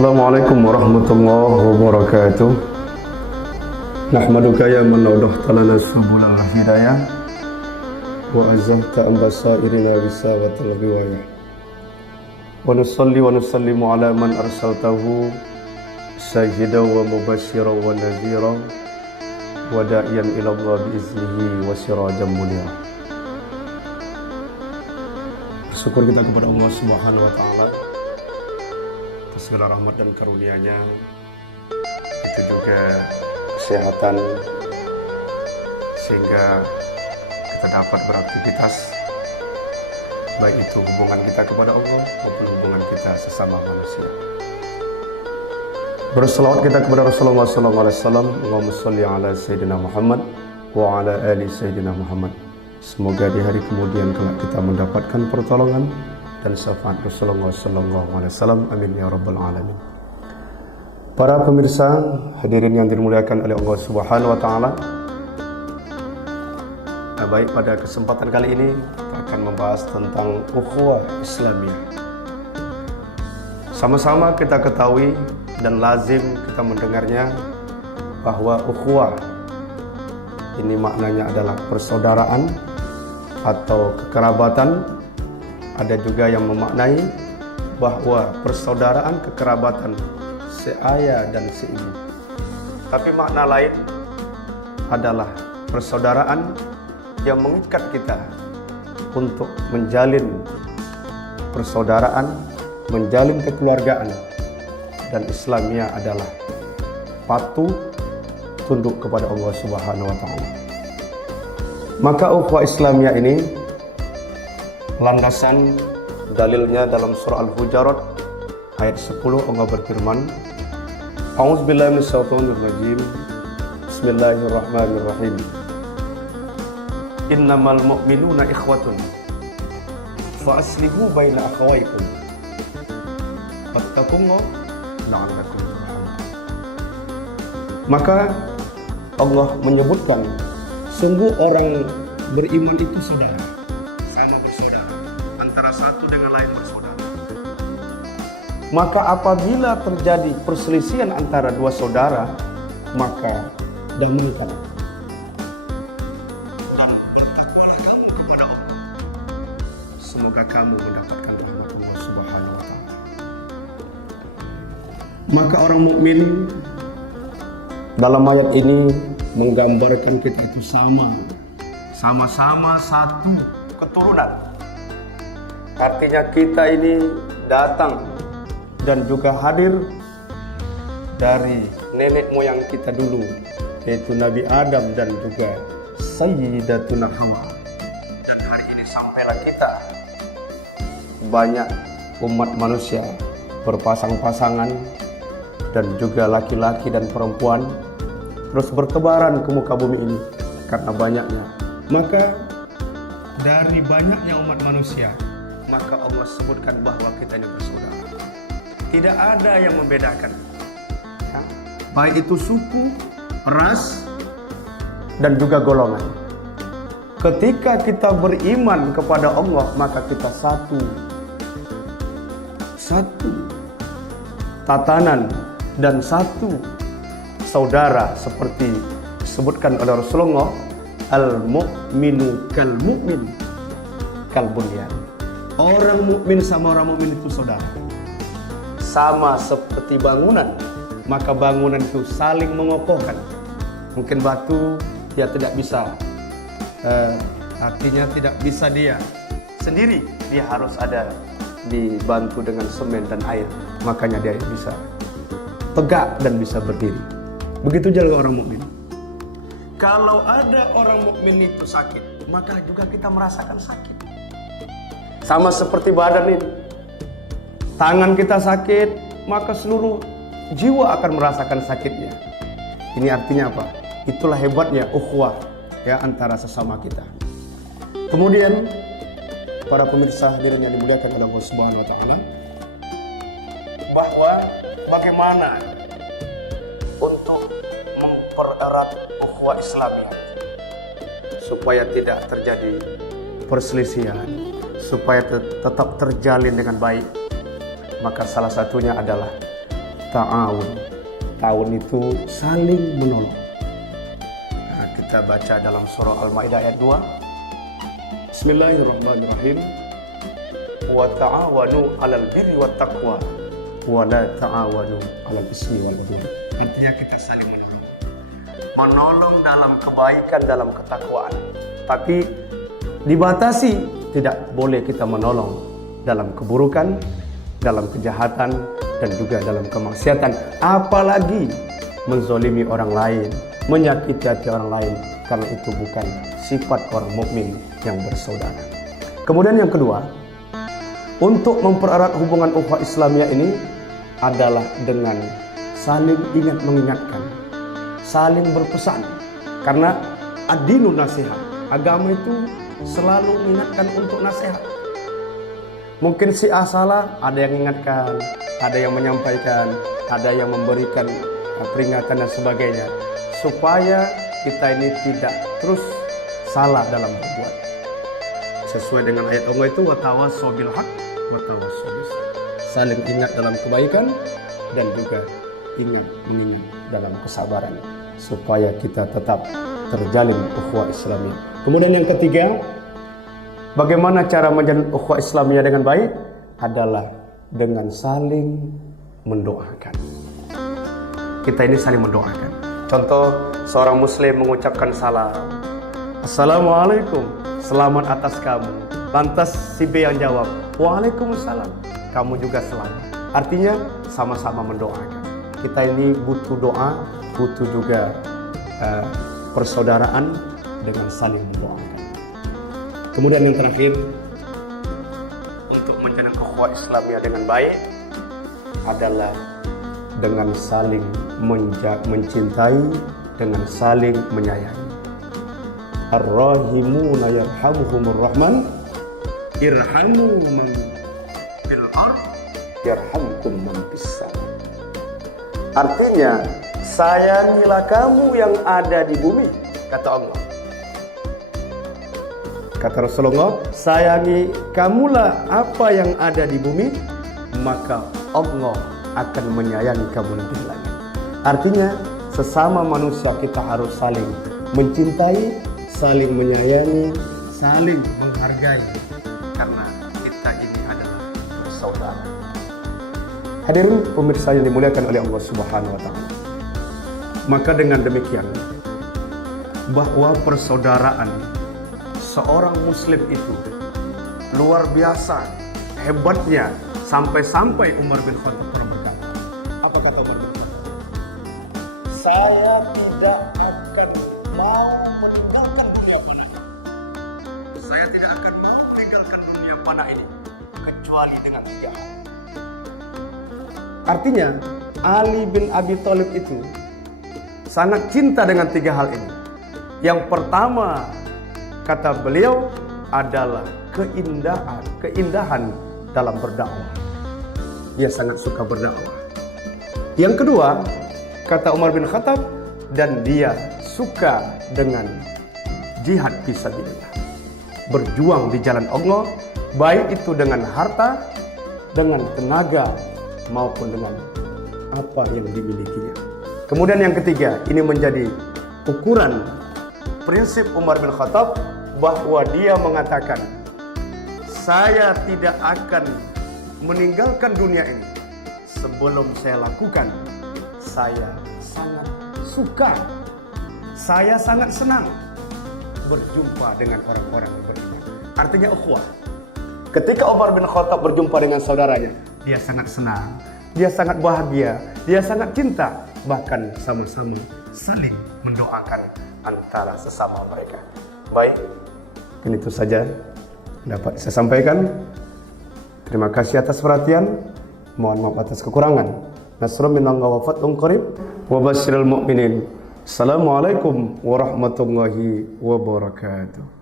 Assalamualaikum warahmatullahi wabarakatuh. Nahmaduka ya man awdahta lana subulal hidayah wa azahta an basairina bisawatil riwayah. Wa nusalli wa nusallimu ala man arsaltahu sayyidan wa mubasyiran wa nadhiran wa da'iyan ila Allah biiznihi wa sirajan munira. Bersyukur kita kepada Allah Subhanahu wa taala atas segala rahmat dan karunia-Nya. Itu juga kesehatan sehingga kita dapat beraktivitas, baik itu hubungan kita kepada Allah maupun hubungan kita sesama manusia. Berselawat kita kepada Rasulullah SAW. Allahumma sholli ala Sayyidina Muhammad wa ala ali Sayyidina Muhammad. Semoga di hari kemudian kelak kita mendapatkan pertolongan dan syafaat Rasulullah SAW. Amin ya rabbal alamin. Para pemirsa hadirin yang dimuliakan oleh Allah Subhanahu wa taala. Baik, pada kesempatan kali ini kita akan membahas tentang ukhuwah Islamiyah. Sama-sama kita ketahui dan lazim kita mendengarnya bahwa ukhuwah ini maknanya adalah persaudaraan atau kekerabatan. Ada juga yang memaknai bahwa persaudaraan kekerabatan seayah dan seibu. Tapi makna lain adalah persaudaraan yang mengikat kita untuk menjalin persaudaraan, menjalin kekeluargaan. Dan Islamiyah adalah patuh tunduk kepada Allah Subhanahu wa taala. Maka ukhuwah Islamiyah ini landasan dalilnya dalam surah Al-Hujurat ayat 10. Allah berfirman, A'udzubillahi minasyaitonirrajim. Bismillahirrahmanirrahim. Innamal mu'minuna ikhwatun fa aslihu baina akhawaykum wattaqullaha la'allakum turhamun. Maka Allah menyebutkan sungguh orang beriman itu saudara, sama bersaudara, antara satu dengan lain bersaudara. Maka apabila terjadi perselisihan antara dua saudara, maka damaikan. Dan bertakwalah kamu kepada Allah. Semoga kamu mendapatkan rahmat Allah Subhanahu wa taala. Maka orang mukmin dalam ayat ini menggambarkan kita itu sama-sama satu keturunan. Artinya kita ini datang dan juga hadir dari nenek moyang kita dulu, yaitu Nabi Adam dan juga Sayyidatuna Hawa. Dan hari ini sampailah kita, banyak umat manusia berpasang-pasangan dan juga laki-laki dan perempuan terus bertebaran ke muka bumi ini karena banyaknya. Maka dari banyaknya umat manusia, maka Allah sebutkan bahwa kita ini bersaudara. Tidak ada yang membedakan, ya, baik itu suku, ras, dan juga golongan. Ketika kita beriman kepada Allah, maka kita satu tatanan dan satu saudara, seperti disebutkan oleh Rasulullah, al-mu'minu kal-mu'min kal-bunyan. Orang mukmin sama orang mukmin itu saudara, sama seperti bangunan. Maka bangunan itu saling mengokohkan. Mungkin batu dia tidak bisa, artinya tidak bisa dia sendiri, dia harus ada dibantu dengan semen dan air, makanya dia bisa tegak dan bisa berdiri. Begitu juga orang mukmin. Kalau ada orang mukmin itu sakit, maka juga kita merasakan sakit. Sama seperti badan ini. Tangan kita sakit, maka seluruh jiwa akan merasakan sakitnya. Ini artinya apa? Itulah hebatnya ukhuwah, ya, antara sesama kita. Kemudian para pemirsa hadirin yang dimuliakan oleh Allah Subhanahu wa taala, bahwa bagaimana untuk mempererat ukhuwah Islamiyah supaya tidak terjadi perselisihan, supaya tetap terjalin dengan baik. Maka salah satunya adalah ta'awun. Ta'awun itu saling menolong. Nah, kita baca dalam surah Al-Maidah ayat 2. Bismillahirrahmanirrahim. Wa ta'awanu 'alal birri wat taqwa wa la ta'awanu 'alal ismi wal 'udwan. Artinya kita saling menolong. Menolong dalam kebaikan, dalam ketakwaan. Tapi dibatasi, tidak boleh kita menolong dalam keburukan, dalam kejahatan, dan juga dalam kemaksiatan. Apalagi menzolimi orang lain, menyakiti hati orang lain, karena itu bukan sifat orang mukmin yang bersaudara. Kemudian yang kedua, untuk mempererat hubungan ukhuwah Islamiyah ini adalah dengan saling ingat mengingatkan, saling berpesan. Karena ad-dinu nasihat, agama itu selalu mengingatkan untuk nasihat. Mungkin si A salah, ada yang mengingatkan, ada yang menyampaikan, ada yang memberikan peringatan dan sebagainya, supaya kita ini tidak terus salah dalam berbuat. Sesuai dengan ayat Allah itu, wa tawassaw bil haqq wa tawassaw bis sabr. Saling ingat dalam kebaikan dan juga ingat mengingat dalam kesabaran, supaya kita tetap terjalin ukhuwah Islamiyah. Kemudian yang ketiga, bagaimana cara menjalin ukhuwah Islamiyah dengan baik? Adalah dengan saling mendoakan. Kita ini saling mendoakan. Contoh, seorang muslim mengucapkan salam, Assalamualaikum, selamat atas kamu. Lantas si B yang jawab, Waalaikumsalam, kamu juga selamat. Artinya sama-sama mendoakan. Kita ini butuh doa, butuh juga persaudaraan dengan saling mendoakan. Kemudian yang terakhir, untuk menjalin ukhuwah Islamiyah dengan baik adalah dengan saling mencintai, dengan saling menyayangi. Ar-rahimuna yarhamuhumur rahman, irhamu man fil ard yarhamkum man fis sama. Artinya, sayangilah kamu yang ada di bumi, kata Allah. Kata Rasulullah, sayangi kamulah apa yang ada di bumi, maka Allah akan menyayangi kamu nanti di langit. Artinya, sesama manusia kita harus saling mencintai, saling menyayangi, saling menghargai, karena kita ini adalah bersaudara. Hadirin pemirsa yang dimuliakan oleh Allah Subhanahu wa Ta'ala. Maka dengan demikian, bahwa persaudaraan seorang muslim itu luar biasa hebatnya, sampai-sampai Umar bin Khattab pernah berkata, apa kata Umar bin Khattab? Saya tidak akan mau meninggalkan dunia panah. Saya tidak akan mau meninggalkan dunia panah ini kecuali dengan 3 hal. Artinya, Ali bin Abi Thalib itu sangat cinta dengan 3 hal ini. Yang pertama, kata beliau, adalah keindahan dalam berdakwah. Dia sangat suka berdakwah. Yang kedua, kata Umar bin Khattab, dan dia suka dengan jihad fisabilillah, berjuang di jalan Allah, baik itu dengan harta, dengan tenaga, maupun dengan apa yang dimilikinya. Kemudian yang ketiga, ini menjadi ukuran prinsip Umar bin Khattab, bahwa dia mengatakan, saya tidak akan meninggalkan dunia ini sebelum saya lakukan. Saya sangat suka, saya sangat senang berjumpa dengan orang-orang yang beriman. Artinya ukhuwah. Ketika Umar bin Khattab berjumpa dengan saudaranya, dia sangat senang, dia sangat bahagia, dia sangat cinta, bahkan sama-sama saling mendoakan antara sesama mereka. Baik, dan itu saja dapat saya sampaikan. Terima kasih atas perhatian. Mohon maaf atas kekurangan. Nasrun minallah wa fathun qarib wa basyiril mu'minin. Assalamualaikum warahmatullahi wabarakatuh.